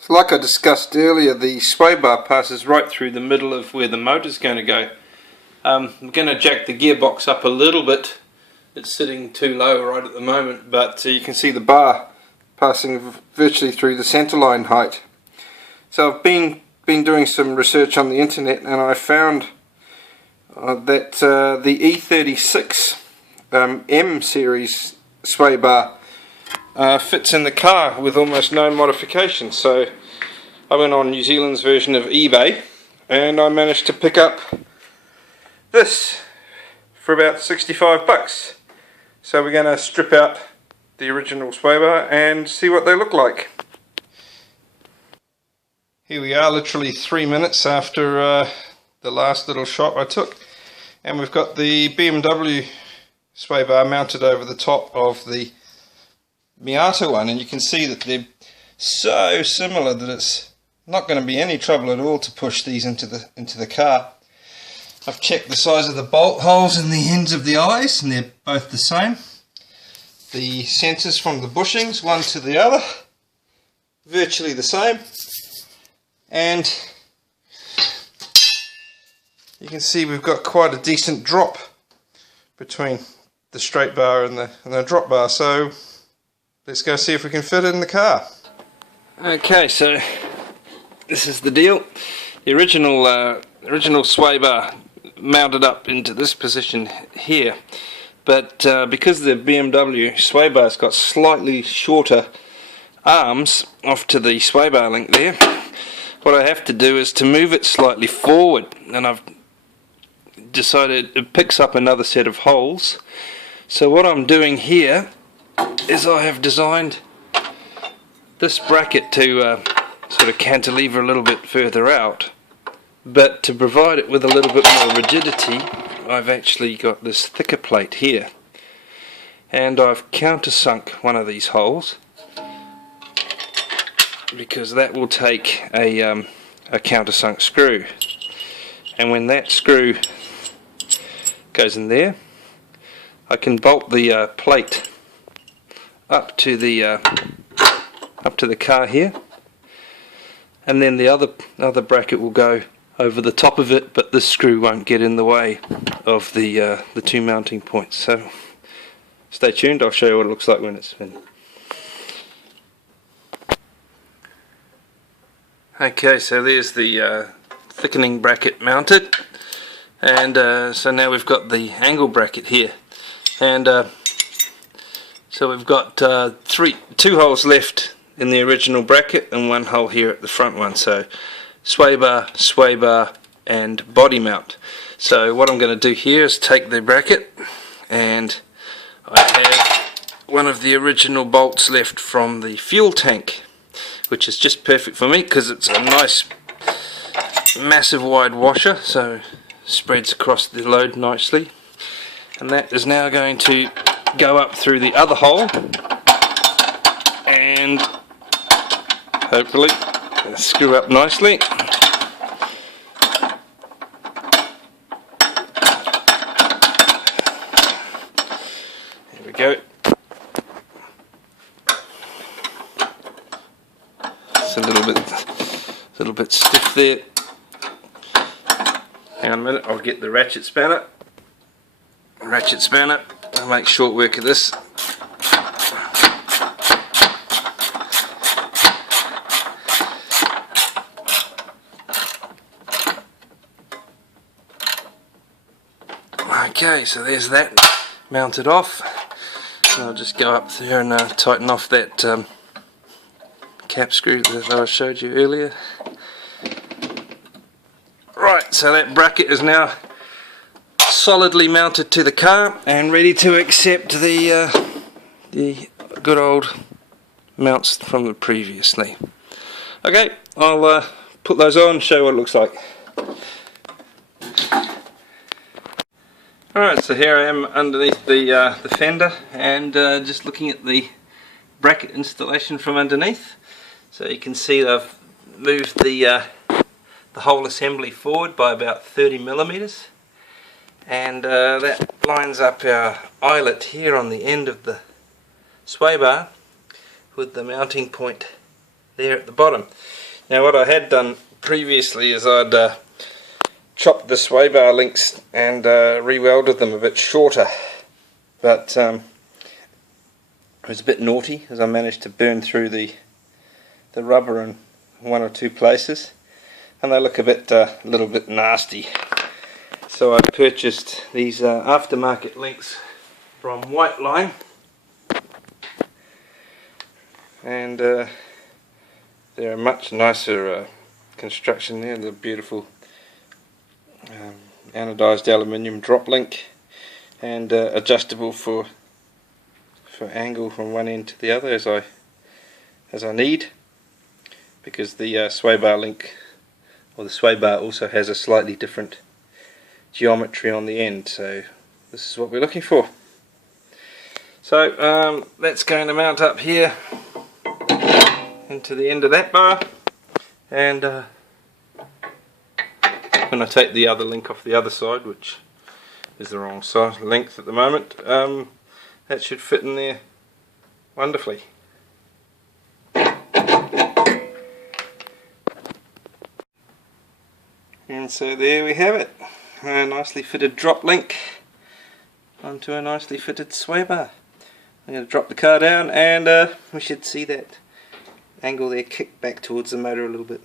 So like I discussed earlier, the sway bar passes right through the middle of where the motor's going to go. I'm going to jack the gearbox up a little bit. It's sitting too low right at the moment, but you can see the bar passing virtually through the centerline height. So I've been doing some research on the internet, and I found that the E36 M series sway bar fits in the car with almost no modification. So I went on New Zealand's version of eBay and I managed to pick up this for about 65 bucks. So we're going to strip out the original sway bar and see what they look like. Here we are, literally 3 minutes after the last little shot I took, and we've got the BMW sway bar mounted over the top of the Miata one, and you can see that they're so similar that it's not going to be any trouble at all to push these into the car. I've checked the size of the bolt holes in the ends of the eyes, and they're both the same. The sensors from the bushings, one to the other, virtually the same. And you can see we've got quite a decent drop between the straight bar and the drop bar, so let's go see if we can fit it in the car. Okay, so this is the deal. The original sway bar mounted up into this position here, but because the BMW sway bar's got slightly shorter arms off to the sway bar link there, what I have to do is to move it slightly forward, and I've decided it picks up another set of holes. So what I'm doing here is I have designed this bracket to sort of cantilever a little bit further out, but to provide it with a little bit more rigidity I've actually got this thicker plate here, and I've countersunk one of these holes because that will take a countersunk screw, and when that screw goes in there, I can bolt the plate up to the car here, and then the other bracket will go over the top of it, but this screw won't get in the way of the two mounting points. So stay tuned, I'll show you what it looks like when it's finished. Okay, so there's the thickening bracket mounted, and so now we've got the angle bracket here, and so we've got two holes left in the original bracket and one hole here at the front one. So sway bar and body mount. So what I'm going to do here is take the bracket, and I have one of the original bolts left from the fuel tank, which is just perfect for me because it's a nice massive wide washer, so spreads across the load nicely. And that is now going to go up through the other hole and hopefully screw up nicely. There we go. It's a little bit stiff there. Hang on a minute, I'll get the ratchet spanner. I'll make short work of this. Okay, so there's that mounted off. And I'll just go up there and tighten off that cap screw that I showed you earlier. Right, so that bracket is now solidly mounted to the car and ready to accept the good old mounts from the previously. Okay, I'll put those on and show you what it looks like. Alright, so here I am underneath the fender, and just looking at the bracket installation from underneath. So you can see I've moved the whole assembly forward by about 30 millimeters, and that lines up our eyelet here on the end of the sway bar with the mounting point there at the bottom. Now what I had done previously is I'd chopped the sway bar links and re-welded them a bit shorter, but it was a bit naughty as I managed to burn through the rubber in one or two places, and they look a little bit nasty. So I purchased these aftermarket links from White Line, and they're a much nicer construction there. They're beautiful anodized aluminium drop link, and adjustable for angle from one end to the other as I need, because the sway bar link, or the sway bar, also has a slightly different geometry on the end, so this is what we're looking for. So that's going to mount up here into the end of that bar, and when I take the other link off the other side, which is the wrong size length at the moment, that should fit in there wonderfully. And so there we have it, a nicely fitted drop link onto a nicely fitted sway bar. I'm going to drop the car down, and we should see that angle there kick back towards the motor a little bit.